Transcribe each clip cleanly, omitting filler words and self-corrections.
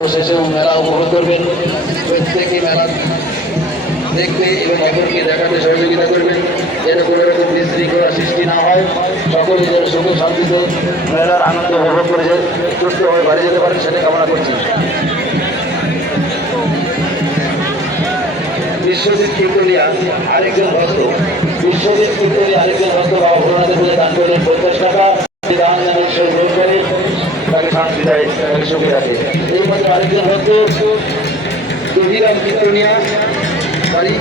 শেষে মেলা উপভোগ করবেন। প্রত্যেকে মেলা দেখতে এবং অপরকে দেখাতে সহযোগিতা করবেন, যেন কোনো রকম বিশৃঙ্খলা সৃষ্টি না হয়। সকলে যেন সুখে শান্তিতে মেলার আনন্দ উপভোগ করে সুস্থভাবে বাড়ি যেতে পারেন, সেটা কামনা করছি। বিশ্বজিৎ কীর্তনিয়া আরেকজন ভক্ত, বিশ্বজিৎ কীর্তনিয়া আরেকজন ভক্ত বাবা ভোলানাথের পুজো দান করলেন 50 টাকা। দান যেন ঈশ্বর গ্রহণ করে তাকে শান্তি দেয়, তাকে সুখে রাখে। এই মধ্যে আরেকজন ভক্ত দুধিরাম কীর্তনিয়া বাড়ি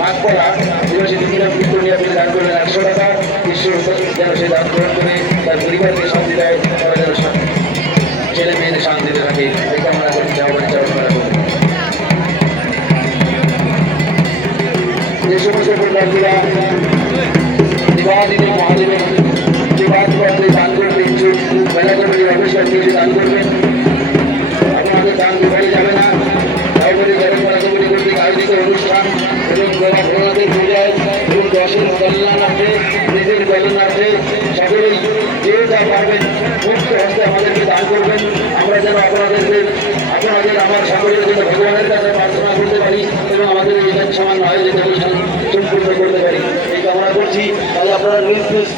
মাঘপাড়া দিবসী দুধিরাম কীর্তনিয়া তিনি দান করলেন 100 টাকা। ঈশ্বর যেন সে দান গ্রহণ করে তার পরিবারকে শান্তি দেয়, তারা যেন ছেলে মেয়েদের শান্তিতে থাকে, এই কামনা করে চাওয়া করা করবে। যে সমস্ত কন্যারা দিবাদিনী মহাদেবের দিবাদে দান করতে ইচ্ছুক, মেলা কমিটি অবশ্যই কিছু দান করবেন। আপনাদের দান বিভাগে যাবে না। তারপরে যারা মেলা কমিটি কর্তৃক আয়োজিত অনুষ্ঠান এবং যারা ভোলানাথের পূজায় এবং দশের কল্যাণার্থে নিজের কল্যাণার্থে সকলেই যে যা পারবেন মুক্ত হস্তে আমাদেরকে দান করবেন। আমরা যেন আপনাদের আমার সকলের জন্য ভগবানের কাছে প্রার্থনা করতে পারি এবং আমাদের এই সামান্য আয়োজিত অনুষ্ঠান সম্পূর্ণ করতে পারি, এই কামনা করছি। তাহলে আপনারা নিজ নিজ